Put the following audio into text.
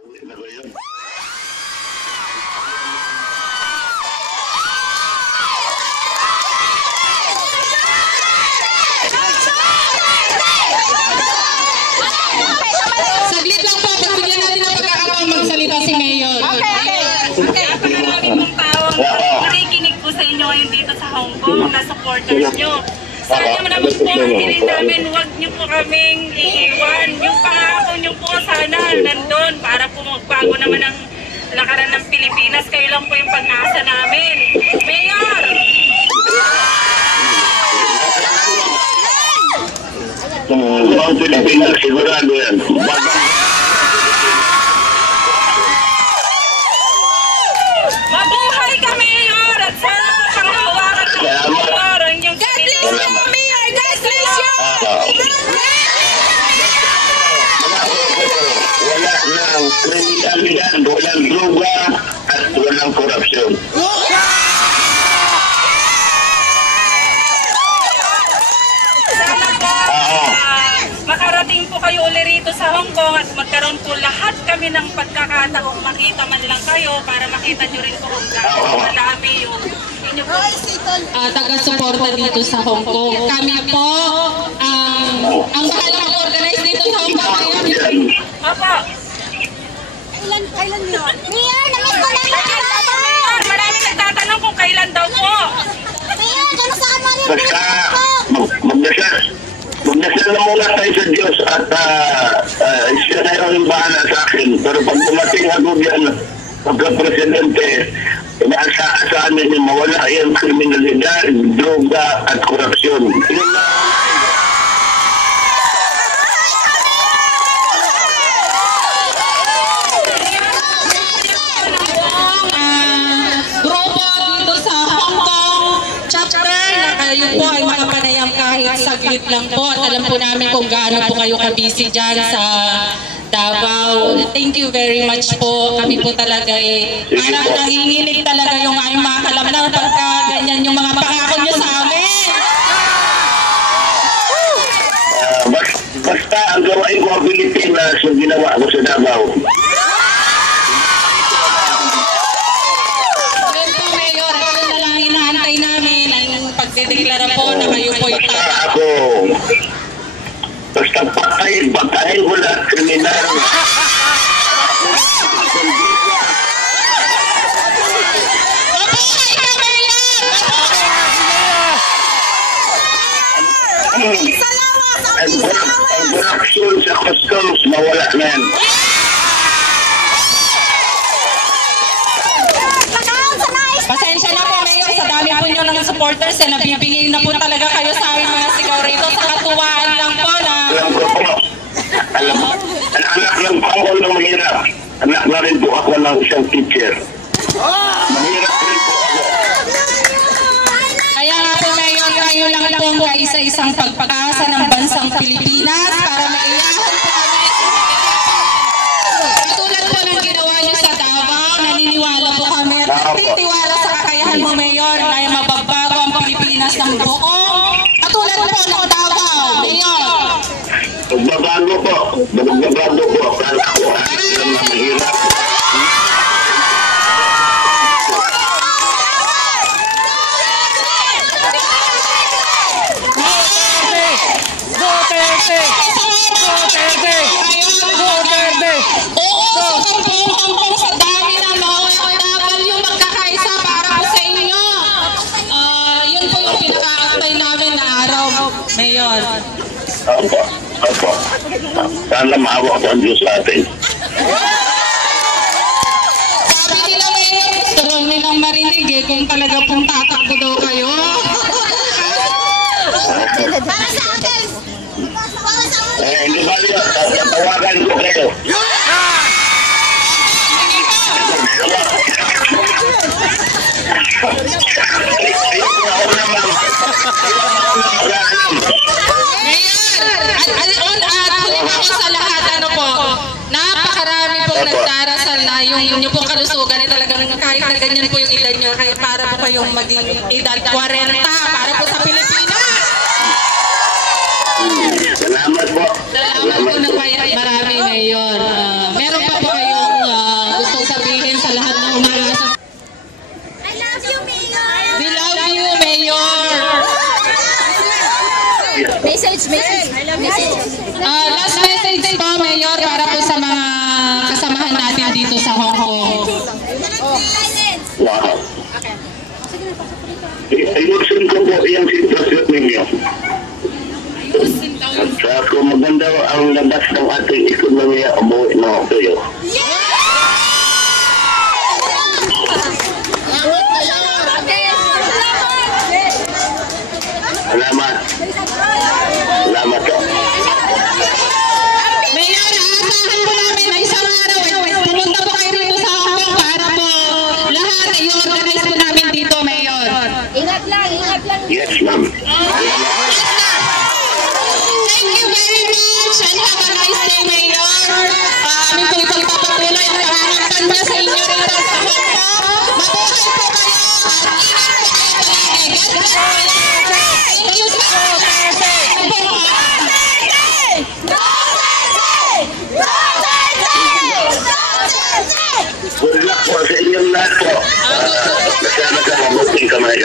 Saglit lang po, pagbigyan natin ang pagkakataon magsalita si Mayor. Okay. Maraming pong tawang nakikinig po sa inyo ngayon dito sa Hong Kong na supporters nyo. Sana naman po hiling namin, huwag nyo po kaming iiwan. Yung pangako nyo po sana nandun para po magbago naman ang lakaran ng Pilipinas. Kayo lang po yung pag-asa namin. Mayor! Ang Pilipinas, sigurado yan. Mabuhay ka, Mayor! At sana po panghawakan ng Mayor ang inyong God bless you, Mayor! God bless you! Wala nang kriminalidad, walang droga, at walang korupsyon. Sana po makarating po kayo uli rito sa Hong Kong at magkaroon po lahat kami ng pagkakataong makita man lang kayo para makita nyo rin po kung gaano madami yung inyo po. Taga-suporta dito sa Hong Kong. Kami po ang bahala mag-organize dito sa Hong Kong. Opo. Kailan yun? Mayor, namiss ko na yung Maraming nagtatanong kung kailan daw po. Mayor, kamusta ka mo rin? Magdasal na muna tayo sa Diyos at siya na yung bahala sa akin. Pero pag dumating ako diyan, pagka-presidente, inaasahan namin mawala yung kriminalidad, droga at korupsyon. Yun na. Grupo dito sa Hong Kong chapter na kayo po ay makapanayam kahit saglit lang po at alam po namin kung gaano po kayo kabisi dyan sa Davao. Thank you very much po. Kami po talaga parang nanginginig talaga yung aming mga kalamnan pagka ganyan yung mga pangako nyo sa amin. Basta ang gawain ko ang Pilipinas yung ginawa ko sa Davao. Mayor, ano na lang inaantay namin ang pagdedeklara po na kayo po Ako, basta patayin ko lahat kriminal. Ang korupsyon sa customs, mawala na yan. Pasensya na po, Mayor, sa dami po nyo ng supporters na nabibigay na po talaga kayo sa aming mga sigaw rito. Sa katuwaan lang po na... Alam mo, anak ng pangol ng mahirap. Anak na rin po ako ng isang teacher. Mahirap rin po ako. Kaya nga po, Mayor, kayo lang po ang kaisa-isang pagpag-asa ng bansang Pilipinas para maiyahan po kami. Katulad po ng ginawa nyo sa Davao, naniniwala po kami at nagtitiwala sa kakayahan mo, Mayor, na mababago ang Pilipinas ng buong. Katulad po ng Davao, Mayor. Magbabago po. Para ako ang mahirap. Oo, sa dami ng mga OFW magkakaisa para po sa inyo. Yun po yung pinaka-antay namin na araw, Mayor. Opo. Sana maawa ko ang Diyos sa atin. Sabi nila, Mayor, gusto rin nilang marinig kung talaga pong tatakbo daw kayo. Para sa akin! Para sa akin! Hindi ba niyo, tatawagan ko kayo. Mayor, sa lahat, ano po, napakarami pong nagdarasal na yung pong kalusugan ay talagang kahit na ganyan po yung edad nyo, kaya para po kayong maging edad 40 para po sa Pilipinas. Salamat po. Salamat po ng marami, Mayor. Meron pa po kayong ayusin ko po yung sitwasyon ninyo. At kung maganda ang labas ng ating ekonomiya, umuwi na kayo. Salamat. Salamat po. Mayor, aasahan po namin na isang araw, pumunta po kayo rito sa Hong Kong para po lahat i-organize po namin dito, Mayor. Ingat lang, ingat lang. Yes, ma'am. Thank you very much and have a nice day, Mayor. Amin po ipagpapatuloy ang pangangampanya sa inyo rito sa Hong Kong. Mabuhay po kayo at ingat po kayo palagi. God bless you. Thank you so much. Good luck po sa inyong lahat po. Nasama ka mabuting kamay.